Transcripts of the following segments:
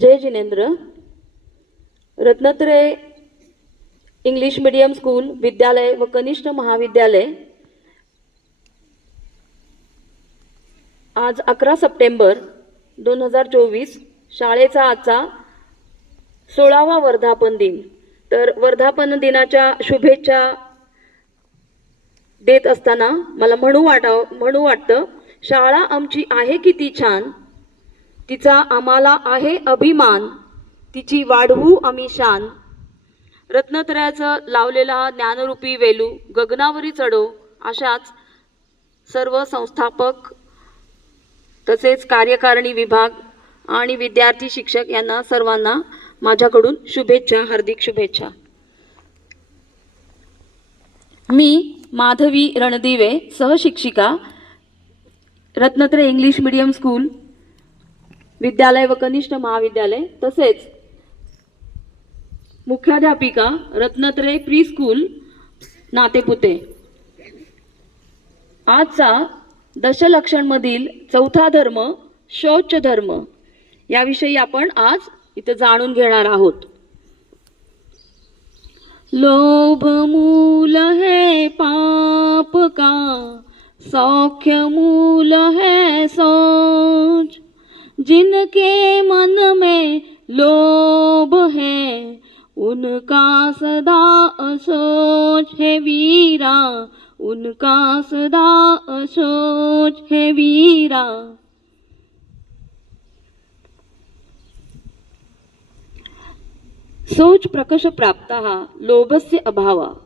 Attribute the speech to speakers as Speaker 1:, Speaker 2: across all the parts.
Speaker 1: जय जिनेंद्र. Ratnatray English medium school विद्यालय व कनिष्ठ महाविद्यालय. आज अकरा सप्टेंबर दोन हजार चोवीस शाळेचा आजचा सोळावा वर्धापन दिन. तर वर्धापन दिनाच्या शुभेच्छा देत असताना मला म्हणू वाटाव म्हणू वाटतं शाळा आमची आहे किती छान. तिचा आम्हाला आहे अभिमान. तिची वाढवू आम्ही शान. रत्नत्रयाचं लावलेला ज्ञानरूपी वेलू गगनावरी चढो अशाच सर्व संस्थापक तसेच कार्यकारिणी विभाग आणि विद्यार्थी शिक्षक यांना सर्वांना माझ्याकडून शुभेच्छा हार्दिक शुभेच्छा. मी माधवी रणदिवे सहशिक्षिका रत्नत्रय इंग्लिश मीडियम स्कूल विद्यालय व कनिष्ठ महाविद्यालय तसेच मुख्याध्यापिका रत्नत्रय प्री स्कूल नातेपुते. आजचा दशलक्षणमधील चौथा धर्म शौच धर्म याविषयी आपण आज इथं जाणून घेणार आहोत. लोभ मूल है पाप का? सौख्य मूल है सोच जिनके मन में लोभ है, उनका सदा असोच है वीरा। उनका सदा असोच है वीरा। सोच प्रकश प्राप्त लोभस्य अभाव।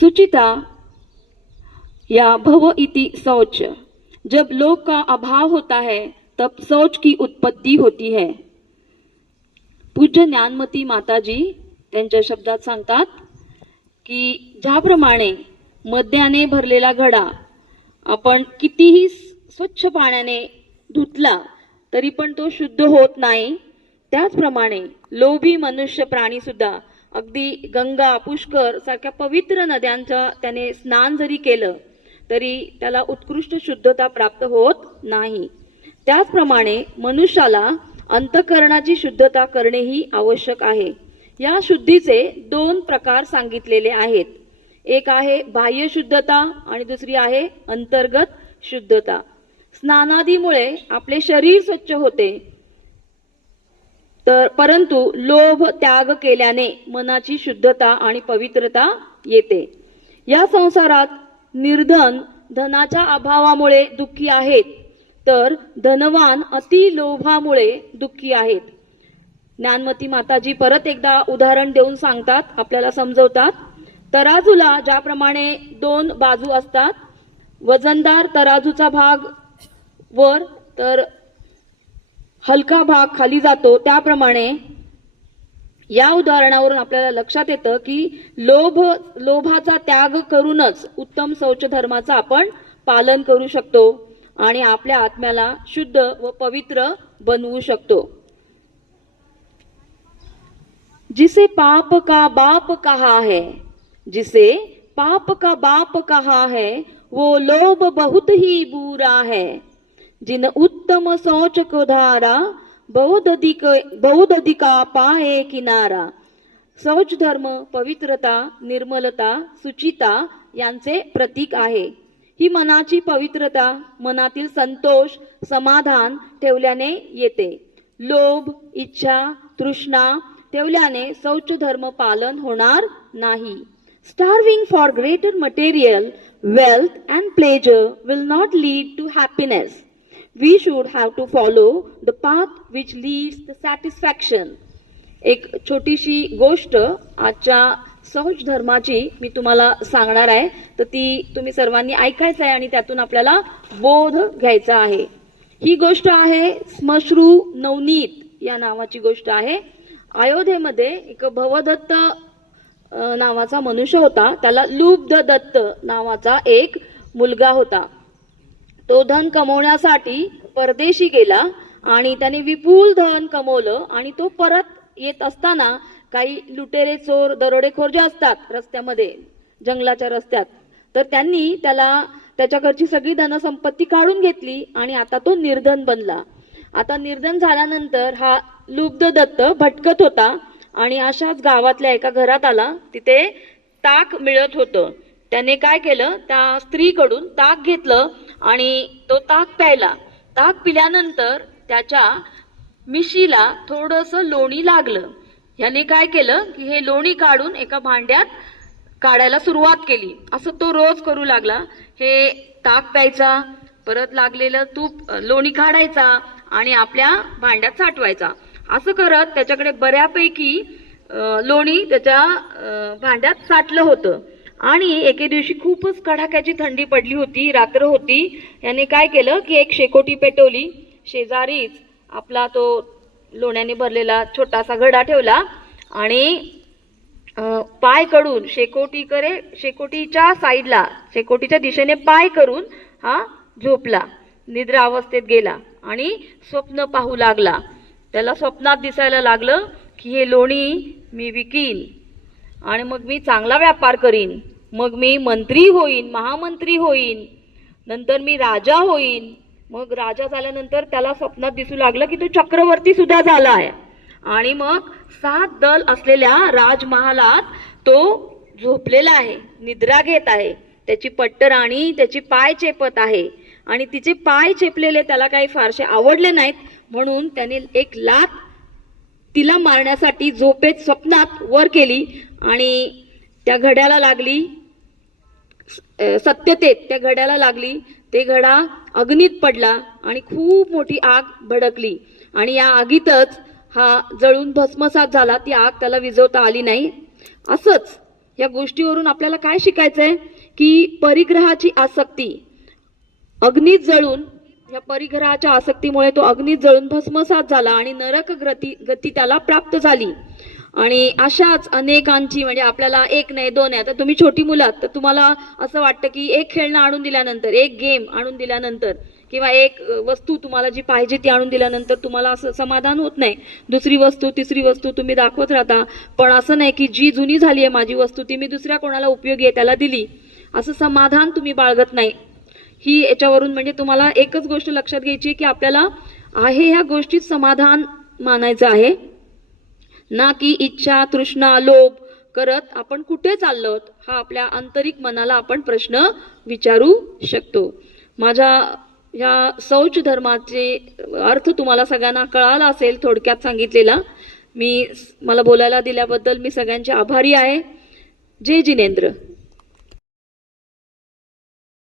Speaker 1: सुचिता, या भव इति शौच। जब लोभ का अभाव होता है तब शौच की उत्पत्ती होती है। पूज्य ज्ञानमती माताजी त्यांच्या शब्दात सांगतात की ज्याप्रमाणे मद्याने भरलेला घडा आपण कितीही स्वच्छ पाण्याने धुतला तरी पण तो शुद्ध होत नाही. त्याचप्रमाणे लोभी मनुष्य प्राणीसुद्धा अगदी गंगा पुष्कर सारख्या पवित्र नद्यांचं त्याने स्नान जरी केलं तरी त्याला उत्कृष्ट शुद्धता प्राप्त होत नाही. त्याचप्रमाणे मनुष्याला अंतकरणाची शुद्धता करणेही आवश्यक आहे. या शुद्धीचे दोन प्रकार सांगितलेले आहेत. एक आहे बाह्य शुद्धता आणि दुसरी आहे अंतर्गत शुद्धता. स्नानादीमुळे आपले शरीर स्वच्छ होते. तर परंतु लोभ त्याग केल्याने मनाची शुद्धता आणि पवित्रता येते. या संसारात निर्धन धनाच्या अभावामुळे दुःखी आहेत तर धनवान अति लोभामुळे दुःखी आहेत. ज्ञानमती माताजी परत एकदा उदाहरण देऊन सांगतात आपल्याला समजवतात. तराजूला ज्याप्रमाणे दोन बाजू असतात वजनदार तराजूचा भाग वर तर हलका भाग खाली जातो त्याप्रमाणे या उदाहरणावरून आपल्याला लक्षात येतं की लोभ लोभाचा त्याग करूनच उत्तम शौच धर्माचं आपण पालन करू शकतो आणि आपल्या आत्म्याला शुद्ध व पवित्र बनवू शकतो. जिसे पाप का बाप कहा है जिसे पाप का बाप कहा है वो लोभ बहुत ही बुरा है। जिन उत्तम शौच को धारा बहुदधिक बहुदधिका अधिका पाहे किनारा. शौच धर्म पवित्रता निर्मलता सुचिता यांचे प्रतीक आहे. ही मनाची पवित्रता मनातील संतोष समाधान ठेवल्याने येते. लोभ इच्छा तृष्णा ठेवल्याने शौच धर्म पालन होणार नाही. Starving for greater material wealth and pleasure will not lead to happiness We should have to follow the path which leads the satisfaction. एक छोटीशी गोष्ट आजच्या सहज धर्माची मी तुम्हाला सांगणार आहे. तर ती तुम्ही सर्वांनी ऐकायचं आहे आणि त्यातून आपल्याला बोध घ्यायचा आहे. ही गोष्ट आहे स्मश्रू नवनीत या नावाची गोष्ट आहे. अयोध्येमध्ये एक भवदत्त नावाचा मनुष्य होता. त्याला लुब्ध दत्त नावाचा एक मुलगा होता. तो धन कमवण्यासाठी परदेशी गेला आणि त्याने विपुल धन कमवलं आणि तो परत येत असताना काही लुटेरे चोर दरोडेखोर जे असतात रस्त्यामध्ये जंगलाच्या रस्त्यात तर त्यांनी त्याला त्याच्याकडची सगळी धनसंपत्ती काढून घेतली आणि आता तो निर्धन बनला. आता निर्धन झाल्यानंतर हा लुब्ध दत्त भटकत होता आणि अशाच गावातल्या एका घरात आला. तिथे ताक मिळत होतं. त्याने काय केलं? त्या स्त्रीकडून ताक घेतलं आणि तो ताक प्यायला. ताक पिल्यानंतर त्याच्या मिशीला थोडंसं लोणी लागलं. ह्याने काय केलं की हे लोणी काढून एका भांड्यात काढायला सुरुवात केली. असं तो रोज करू लागला. हे ताक प्यायचा परत लागलेलं तूप लोणी काढायचा आणि आपल्या भांड्यात साठवायचा. असं करत त्याच्याकडे बऱ्यापैकी लोणी त्याच्या भांड्यात साठलं होतं. आणि एके दिवशी खूपच कडाक्याची थंडी पडली होती रात्र होती. याने काय केलं की एक शेकोटी पेटवली. शेजारीच आपला तो लोण्याने भरलेला छोटासा घडा ठेवला आणि पायकडून शेकोटीकडे शेकोटीच्या साईडला शेकोटीच्या दिशेने पाय करून हा झोपला. निद्रा अवस्थेत गेला आणि स्वप्न पाहू लागला. त्याला स्वप्नात दिसायला लागलं की हे लोणी मी विकीन आणि मग मी चांगला व्यापार करीन. मग मी मंत्री होईन महामंत्री होईन नंतर मी राजा होईन. मग राजा झाल्यानंतर त्याला स्वप्नात दिसू लागलं की तो चक्रवर्ती सुद्धा झाला आहे आणि मग सात दल असलेल्या राजमहालात तो झोपलेला आहे निद्रा घेत आहे. त्याची पट्टराणी त्याची पाय चेपत आहे. आणि तिचे पाय चेपलेले त्याला काही फारसे आवडले नाहीत. म्हणून त्याने एक लात तिला मारण्यासाठी झोपेत स्वप्नात वर केली आणि त्या घड्याला लागली. सत्यतेत त्या घड्याला लागली. ते घडा अग्नीत पडला आणि खूप मोठी आग भडकली. आणि या आगीतच हा जळून भस्मसात झाला. ती आग त्याला विझवता आली नाही. असंच या गोष्टीवरून आपल्याला काय शिकायचंय? की परिग्रहाची आसक्ती. अग्नीत जळून या परिग्रहाच्या आसक्तीमुळे तो अग्नीत जळून भस्मसात झाला आणि नरक गती गती त्याला प्राप्त झाली. आणि अशाच अनेकांची म्हणजे आपल्याला एक नाही दोन आहे आता तुम्ही छोटी मुलं आहात, तर तुम्हाला असं वाटतं की एक खेळणं आणून दिल्यानंतर एक गेम आणून दिल्यानंतर किंवा एक वस्तू तुम्हाला जी पाहिजे ती आणून दिल्यानंतर तुम्हाला असं समाधान होत नाही. दुसरी वस्तू तिसरी वस्तू तुम्ही दाखवत राहता. पण असं नाही की जी जुनी झाली आहे माझी वस्तू ती मी दुसऱ्या कोणाला उपयोगी आहे त्याला दिली. असं समाधान तुम्ही बाळगत नाही. ही याच्यावरून म्हणजे तुम्हाला एकच गोष्ट लक्षात घ्यायची आहे की आपल्याला आहे ह्या गोष्टीत समाधान मानायचं आहे. ना की इच्छा तृष्णा लोभ करत आपण कुठे चाललो हा आपल्या आंतरिक मनाला आपण प्रश्न विचारू शकतो. माझ्या ह्या शौच धर्माचे अर्थ तुम्हाला सगळ्यांना कळाला असेल थोडक्यात सांगितलेला. मी मला बोलायला दिल्याबद्दल मी सगळ्यांचे आभारी आहे. जय जिनेंद्र.